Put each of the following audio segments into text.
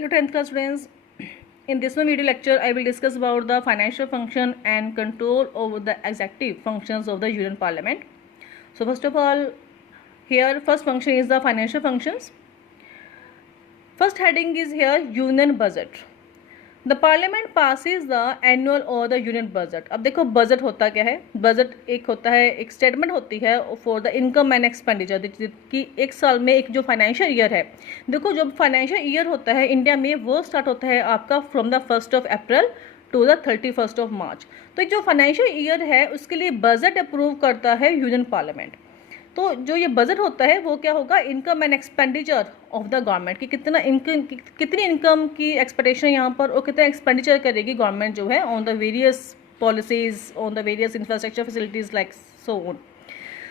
Hello 10th class students. In this one video lecture, I will discuss about the financial function and control over the executive functions of the Union Parliament. So first of all, here first function is the financial functions. First heading is here Union Budget. The parliament passes the annual और the union budget. अब देखो budget होता क्या है. Budget एक होता है, एक स्टेटमेंट होती है for the income and expenditure कि एक साल में एक जो फाइनेंशियल ईयर है. देखो जो फाइनेंशियल ईयर होता है इंडिया में वो स्टार्ट होता है आपका from the 1 April to the 31 March. तो एक जो फाइनेंशियल ईयर है उसके लिए बजट अप्रूव करता है यूनियन पार्लियामेंट. तो जो ये बजट होता है वो क्या होगा, income and expenditure of the government कि कितना इनकम, कितनी इनकम की एक्सपेक्टेशन यहाँ पर और कितना एक्सपेंडिचर करेगी गवर्नमेंट जो है on the various policies, on the various infrastructure facilities like so on.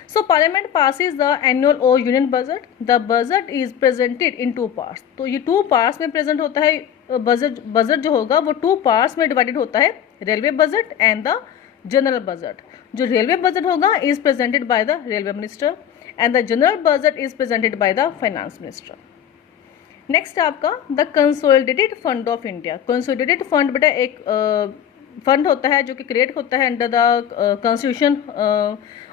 So parliament passes the annual और union budget. The budget is presented in 2 parts. तो ये 2 पार्ट्स में प्रेजेंट होता है. बजट जो होगा वो 2 पार्ट्स में डिवाइडेड होता है, railway budget and the general budget. जो रेलवे बजट होगा is presented by the railway minister and the general budget is presented by the finance minister. Next आपका the consolidated fund of India. Consolidated fund बेटा एक fund होता है जो कि create होता है अंडर द कॉन्स्टिट्यूशन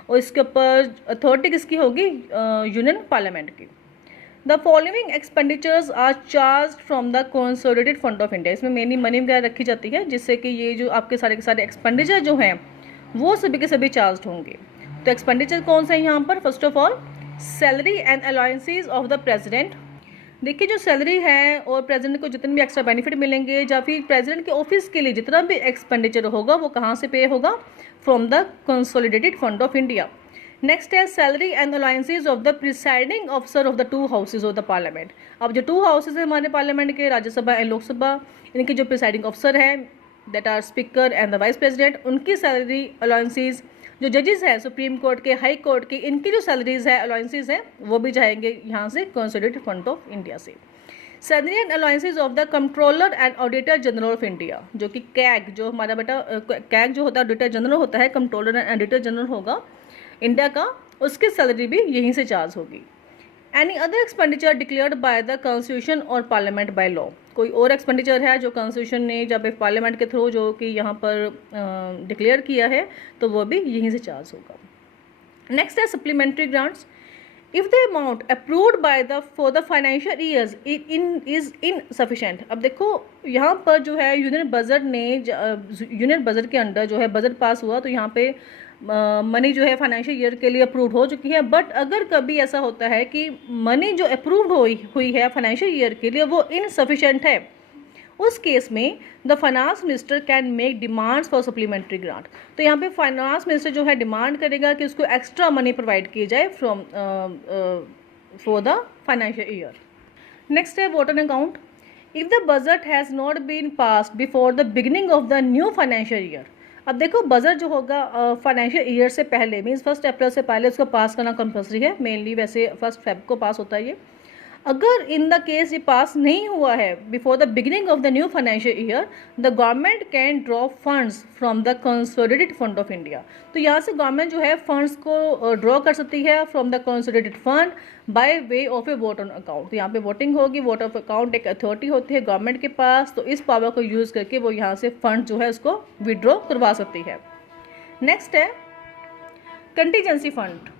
और इसके ऊपर अथॉरिटी किसकी होगी, यूनियन पार्लियामेंट की. The following expenditures are charged from the consolidated fund of India. इसमें मेनली मनी वगैरह रखी जाती है जिससे कि ये जो आपके सारे के सारे एक्सपेंडिचर जो हैं वो सभी के सभी चार्ज होंगे. तो एक्सपेंडिचर कौन से हैं यहाँ पर. First of all salary and allowances of the president. देखिए जो सैलरी है और प्रेसिडेंट को जितने भी एक्स्ट्रा बेनिफिट मिलेंगे या फिर प्रेसिडेंट के ऑफिस के लिए जितना भी एक्सपेंडिचर होगा वो कहाँ से पे होगा, from the consolidated fund of India. Next है salary and allowances of the presiding officer of the 2 houses of the parliament. अब जो 2 हाउसेज है हमारे पार्लियामेंट के, राज्यसभा एंड लोकसभा, इनके जो प्रिसाइडिंग ऑफिसर है that are speaker and the vice president, उनकी सैलरी अलाउंसेस. जो जजेस हैं सुप्रीम कोर्ट के, हाई कोर्ट के, इनकी जो सैलरीज है अलाउंसेस हैं वो भी जाएंगे यहाँ से कंसोलिडेटेड फंड ऑफ इंडिया से. Salary and allowances of the controller and auditor general of India, जो कि कैग जो हमारा बेटा कैग जो होता है ऑडिटर जनरल होता है, कंट्रोलर एंड ऑडिटर जनरल होगा इंडिया का, उसकी सैलरी भी यहीं से चार्ज होगी. Any other expenditure declared by the constitution और पार्लियामेंट बाय लॉ. कोई और एक्सपेंडिचर है जो कॉन्स्टिट्यूशन ने जब पार्लियामेंट के थ्रू जो कि यहाँ पर डिक्लेयर किया है तो वो भी यहीं से चार्ज होगा. नेक्स्ट है supplementary grants. If the amount approved by the for the financial years is insufficient. अब देखो यहाँ पर जो है यूनियन बजट ने, यूनियन बजट के अंडर जो है बजट पास हुआ तो यहाँ पे मनी जो है फाइनेंशियल ईयर के लिए अप्रूव्ड हो चुकी है. बट अगर कभी ऐसा होता है कि मनी जो अप्रूव्ड हुई है फाइनेंशियल ईयर के लिए वो इनसफिशेंट है, उस केस में the finance minister can make demands for supplementary grant. तो यहाँ पे फाइनेंस मिनिस्टर जो है डिमांड करेगा कि उसको एक्स्ट्रा मनी प्रोवाइड की जाए from for the financial year. Next है voter account. If the budget has not been passed before the beginning of the new financial year. अब देखो बजट जो होगा फाइनेंशियल ईयर से पहले मीन्स 1 अप्रैल से पहले उसको पास करना कंपल्सरी है. मेनली वैसे 1 फेब को पास होता है ये. अगर इन द केस ये पास नहीं हुआ है before the beginning of the new financial year, the government can draw funds from the consolidated fund of India. तो यहाँ से गवर्नमेंट जो है फंड्स को ड्रॉ कर सकती है from the consolidated fund by way of A vote on account. तो यहाँ पे वोटिंग होगी, वोट ऑफ अकाउंट एक अथॉरिटी होती है गवर्नमेंट के पास, तो इस पावर को यूज़ करके वो यहाँ से फंड जो है उसको विड्रॉ करवा सकती है. नेक्स्ट है contingency fund.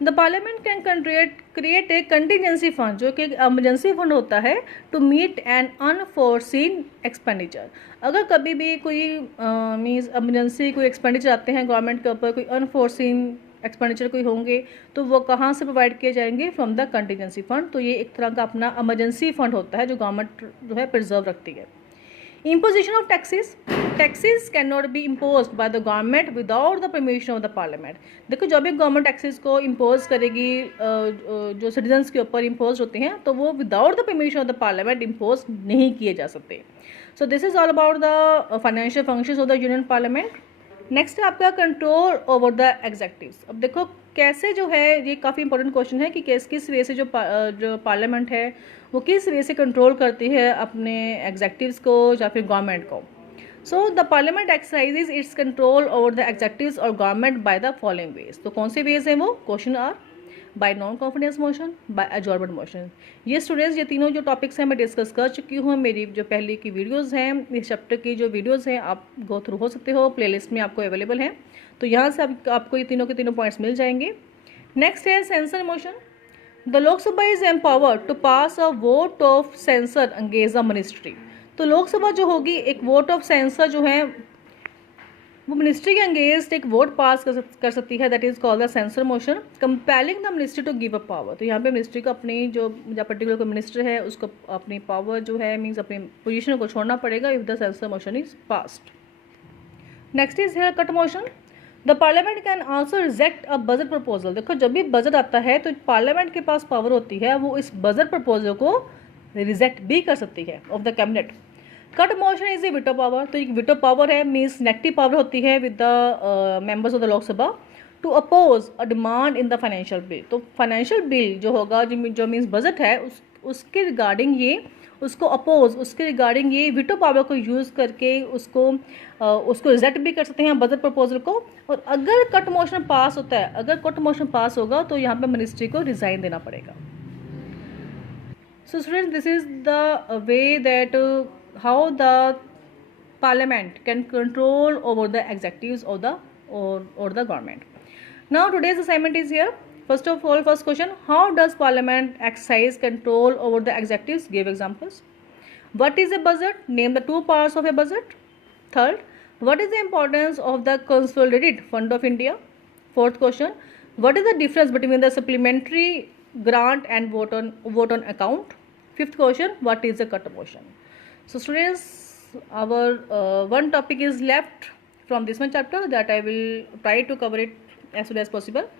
The parliament can create a contingency fund, जो कि एक एमरजेंसी फंड होता है to meet an unforeseen expenditure. अगर कभी भी कोई मीन्स एमरजेंसी कोई एक्सपेंडिचर आते हैं गवर्नमेंट के ऊपर, कोई अनफोर्सीन एक्सपेंडिचर कोई होंगे तो वो कहाँ से प्रोवाइड किए जाएंगे, फ्रॉम द कंटीजेंसी फंड. तो ये एक तरह का अपना एमरजेंसी फंड होता है जो गवर्नमेंट जो है प्रिजर्व रखती है. Imposition of taxes. Taxes cannot be imposed by the government without the permission of the parliament. देखो जब भी गवर्नमेंट टैक्सेस को इम्पोज करेगी जो सिटीजन्स के ऊपर इम्पोज होते हैं तो वो without the permission of the parliament impose नहीं किए जा सकते. So this is all about the financial functions of the union parliament. Next है आपका कंट्रोल ओवर द एग्जेक्टिव्स. अब देखो कैसे जो है ये काफ़ी इंपॉर्टेंट क्वेश्चन है कि किस वे से जो पार्लियामेंट है वो किस वे से कंट्रोल करती है अपने एग्जेक्टिव्स को या फिर गवर्नमेंट को. So the parliament exercises its control over the executives और government by the following ways. तो कौन से वेज हैं वो, question are by non confidence motion, by adjournment motion. ये स्टूडेंट्स ये तीनों जो टॉपिक्स हैं मैं डिस्कस कर चुकी हूँ। मेरी जो पहले की वीडियोस हैं, इस चैप्टर की जो वीडियोस हैं आप गो थ्रू हो सकते हो, प्लेलिस्ट में आपको अवेलेबल है, तो यहाँ से आपको ये तीनों के तीनों पॉइंट्स मिल जाएंगे। नेक्स्ट है censure motion. The Lok Sabha is empowered to pass a vote of censure अंगेज अ मिनिस्ट्री। तो लोकसभा जो होगी एक वोट ऑफ सेंसर जो है वो मिनिस्ट्री के अंगेंस्ट एक वोट पास कर सकती है, that is called the censure motion, compelling the ministry to give a power. तो यहाँ पे मिनिस्ट्री को अपनी जो पर्टिकुलर कोई मिनिस्टर है उसको अपनी पावर जो है मीन्स अपनी पोजीशन को छोड़ना पड़ेगा if the censure motion is passed. Next is here cut motion. The parliament can also reject a budget proposal. देखो जब भी बजट आता है तो पार्लियामेंट के पास पावर होती है, वो इस बजट प्रपोजल को रिजेक्ट भी कर सकती है of the cabinet. Cut motion is a veto power. तो एक विटो पावर है मीन्स नेगेटिव पावर होती है with the members of the Lok Sabha to oppose a demand in the financial bill. तो फाइनेंशियल बिल जो होगा जो मीन्स बजट है उसके रिगार्डिंग ये उसको अपोज, उसके रिगार्डिंग ये विटो पावर को यूज़ करके उसको रिजेक्ट भी कर सकते हैं बजट प्रपोजल को। और अगर कट मोशन पास होता है, अगर कट मोशन पास होगा तो यहाँ पे मिनिस्ट्री को रिजाइन देना पड़ेगा। So students this is the way that how the parliament can control over the executives of the or the government. Now today's assignment is here. First of all, first question, how does parliament exercise control over the executives? Give examples. What is a budget? Name the two parts of a budget. Third, what is the importance of the consolidated fund of India? Fourth question, what is the difference between the supplementary grant and vote on account? Fifth question, what is the cut motion? So students, our one topic is left from this one chapter that I will try to cover it as soon as possible.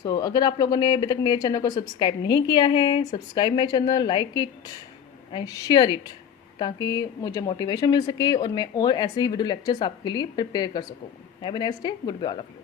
So अगर आप लोगों ने अभी तक मेरे channel को subscribe नहीं किया है, subscribe my channel, like it and share it, ताकि मुझे मोटिवेशन मिल सके और मैं और ऐसे ही वीडियो लेक्चर्स आपके लिए प्रिपेयर कर सकूँ। Have a nice day, goodbye all of you.